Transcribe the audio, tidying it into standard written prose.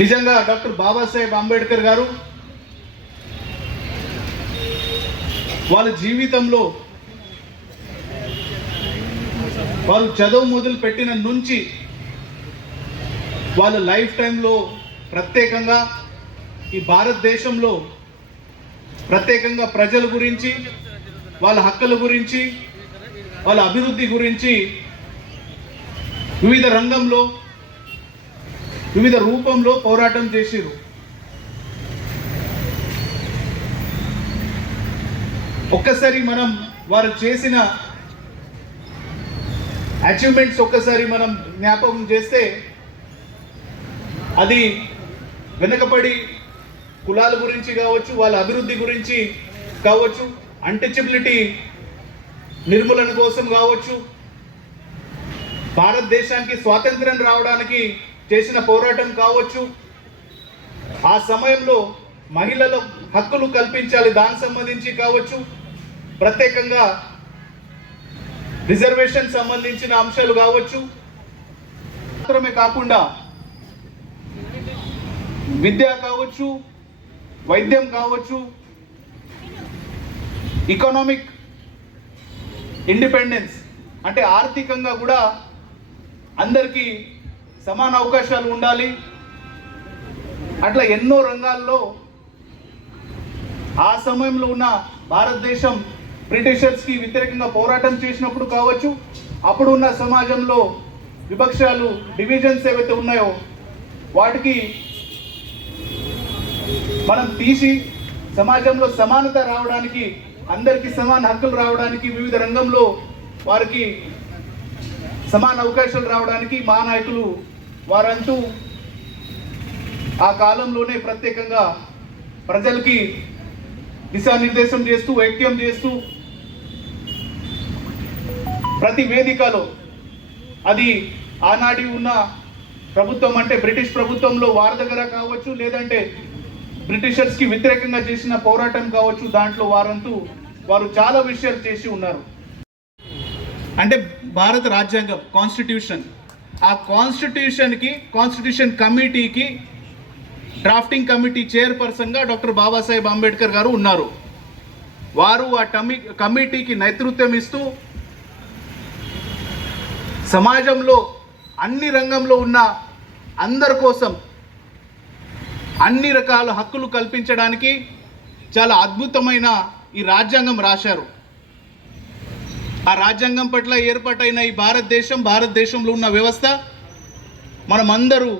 నిజంగా డాక్టర్ బాబాసాహెబ్ అంబేద్కర్ గారు వాళ్ళ జీవితంలో వాళ్ళు చదువు మొదలు పెట్టిన నుంచి వాళ్ళ లైఫ్ టైంలో ప్రత్యేకంగా ఈ భారతదేశంలో ప్రత్యేకంగా ప్రజల గురించి, వాళ్ళ హక్కుల గురించి, వాళ్ళ అభివృద్ధి గురించి వివిధ రంగంలో వివిధ రూపంలో పోరాటం చేసిరు. ఒక్కసారి మనం వారు చేసిన అచీవ్మెంట్స్ ఒక్కసారి మనం జ్ఞాపకం చేస్తే అది వెనకబడి కులాల గురించి కావచ్చు, వాళ్ళ అభివృద్ధి గురించి కావచ్చు, అన్టచబిలిటీ నిర్మూలన కోసం కావచ్చు, భారతదేశానికి స్వాతంత్ర్యం రావడానికి చేసిన పోరాటం కావచ్చు, ఆ సమయంలో మహిళల హక్కులు కల్పించాలి దానికి సంబంధించి కావచ్చు, ప్రత్యేకంగా రిజర్వేషన్ సంబంధించిన అంశాలు కావచ్చు, మాత్రమే కాకుండా విద్య కావచ్చు, వైద్యం కావచ్చు, ఎకనామిక్ ఇండిపెండెన్స్ అంటే ఆర్థికంగా కూడా అందరికీ సమాన అవకాశాలు ఉండాలి. అట్లా ఎన్నో రంగాల్లో ఆ సమయంలో ఉన్న భారతదేశం బ్రిటిషర్స్కి వ్యతిరేకంగా పోరాటం చేసినప్పుడు కావచ్చు, అప్పుడు ఉన్న సమాజంలో విపక్షాలు, డివిజన్స్ ఏవైతే ఉన్నాయో వాటికి మనం తీసి సమాజంలో సమానత రావడానికి, అందరికీ సమాన హక్కులు రావడానికి, వివిధ రంగంలో వారికి సమాన అవకాశాలు రావడానికి మా నాయకులు వారంటూ ఆ కాలంలోనే ప్రత్యేకంగా ప్రజలకి దిశానిర్దేశం చేస్తూ, ఐక్యం చేస్తూ ప్రతి వేదికలో, అది ఆనాటి ఉన్న ప్రభుత్వం అంటే బ్రిటిష్ ప్రభుత్వంలో వారి దగ్గర కావచ్చు, లేదంటే బ్రిటిషర్స్కి వ్యతిరేకంగా చేసిన పోరాటం కావచ్చు, దాంట్లో వారు చాలా విషయాలు చేసి ఉన్నారు. అంటే భారత రాజ్యాంగం, కాన్స్టిట్యూషన్, ఆ కాన్స్టిట్యూషన్ కమిటీకి డ్రాఫ్టింగ్ కమిటీ చైర్పర్సన్గా డాక్టర్ బాబాసాహెబ్ అంబేద్కర్ గారు ఉన్నారు. వారు ఆ కమిటీకి నేతృత్వం ఇస్తూ సమాజంలో అన్ని రంగంలో ఉన్న అందరి కోసం అన్ని రకాల హక్కులు కల్పించడానికి చాలా అద్భుతమైన ఈ రాజ్యాంగం రాశారు. ఆ రాజ్యాంగం పట్ల ఏర్పాటైన ఈ భారతదేశంలో ఉన్న వ్యవస్థ మనమందరూ